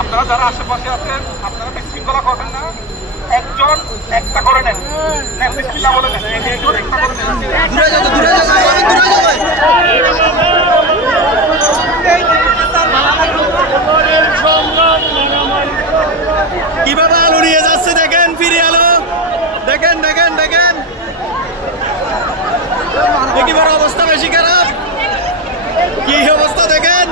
আপনারা যারা আশেপাশে আছেন, আপনারা বিশৃঙ্খলা করবেন না। একজন একটা করে নেন। বিশৃঙ্খলা বলে নেন একজন একটা করে নেন দূরে যাও দূরে যাও দূরে যাও কীভাবে আলু নিয়ে যাচ্ছে দেখেন ফিরে আলো দেখেন দেখেন দেখেন একেবারে অবস্থা বেশি খারাপ কি অবস্থা দেখেন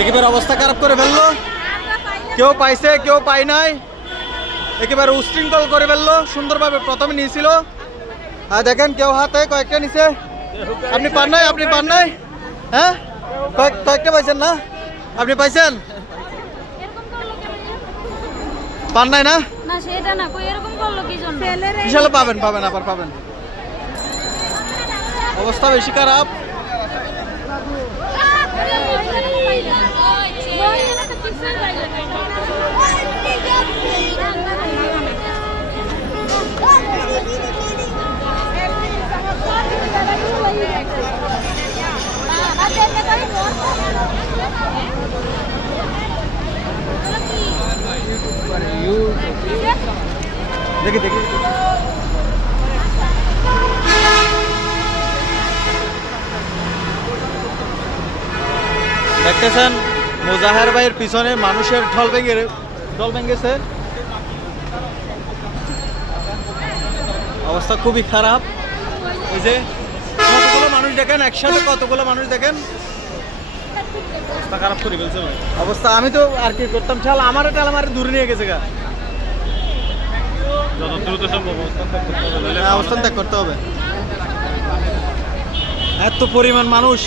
একেবারে অবস্থা খারাপ করে ফেলল। কেউ পাইছে কেউ পাই নাই। একেবারে উশৃঙ্খল করে ফেলল সুন্দরভাবে প্রথমে নিয়েছিল। আর দেখেন কেউ হাতে কয়েকটা নিছে। আপনি পান নাই আপনি পান নাই? হ্যাঁ? কয়েকটা পাইছেন না? আপনি পাইছেন? পান নাই না? ইনশাল্লাহ পাবেন পাবেন আবার পাবেন। অবস্থা বেশি খারাপ। দেখি দেখি। দেখতেছেন, মোজাহের ভাইয়ের পিছনে মানুষের ঢল ভেঙে ঢল ভেঙেছে। অবস্থা খুবই খারাপ। এই যে কতগুলো মানুষ দেখেন? একসাথে কতগুলো মানুষ দেখেন? অবস্থা খারাপ করে ফেলছে অবস্থা আমি তো আর কি করতাম? চাল আমার টাল আমার দূরে নিয়ে গেছে গা। যত দ্রুত সম্ভব হ্যাঁ, অবস্থান ত্যাগ করতে হবে। এত পরিমাণ মানুষ।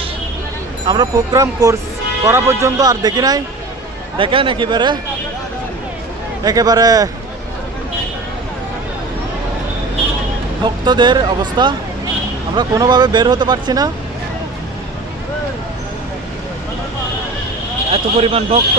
আমরা প্রোগ্রাম কোর্স করা পর্যন্ত আর দেখি নাই। দেখেন একেবারে। একেবারে ভক্তদের অবস্থা। আমরা কোনোভাবে বের হতে পারছি না। এত পরিমাণ ভক্ত।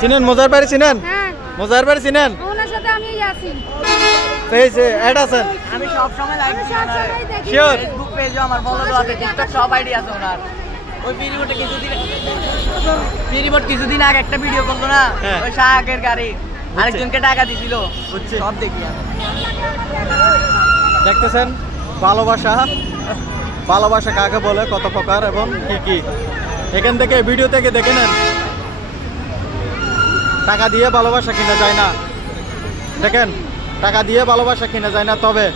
চিনেন মজার বাড়ি চিনেন? হ্যাঁ। মজার বাড়ি চিনেন? ওনার সাথে আমি আছি। সেই যে অ্যাড আছেন? আমি সব সময় শিওর ফেসবুক পেজও আমার ফলো আছে টিকটক সব আইডি আছে ওনার। ওই কিছুদিন কিছুদিন আগে একটা ভিডিও করল না? হ্যাঁ। ওই গাড়ি। আরেকজনকে টাকা দিছিল। সব দেখি দেখতেছেন? ভালোবাসা। ভালোবাসা কাকে বলে কত প্রকার এবং কি কি? এখান থেকে ভিডিও থেকে দেখে নেন। টাকা দিয়ে ভালোবাসা কিনা যায় না। দেখেন টাকা দিয়ে ভালোবাসা কিনা যায় না তবে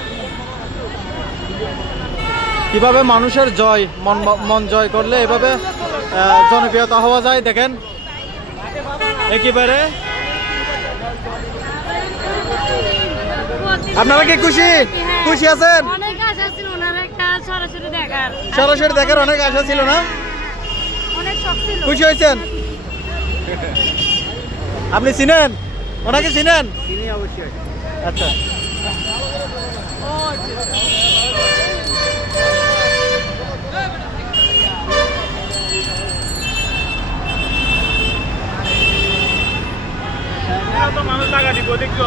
কীভাবে মানুষের জয় মন মন জয় করলে এভাবে জনপ্রিয়তা হওয়া যায় দেখেন। একেবারে। আপনারা কি খুশি? খুশি আছেন? সরাসরি দেখার। অনেক আশা ছিল না? অনেক শখ ছিল। খুশি হয়েছেন? আপনি চিনেন? ওনাকে চিনেন? আচ্ছা। মানুষ টাকা দিব দেখছ?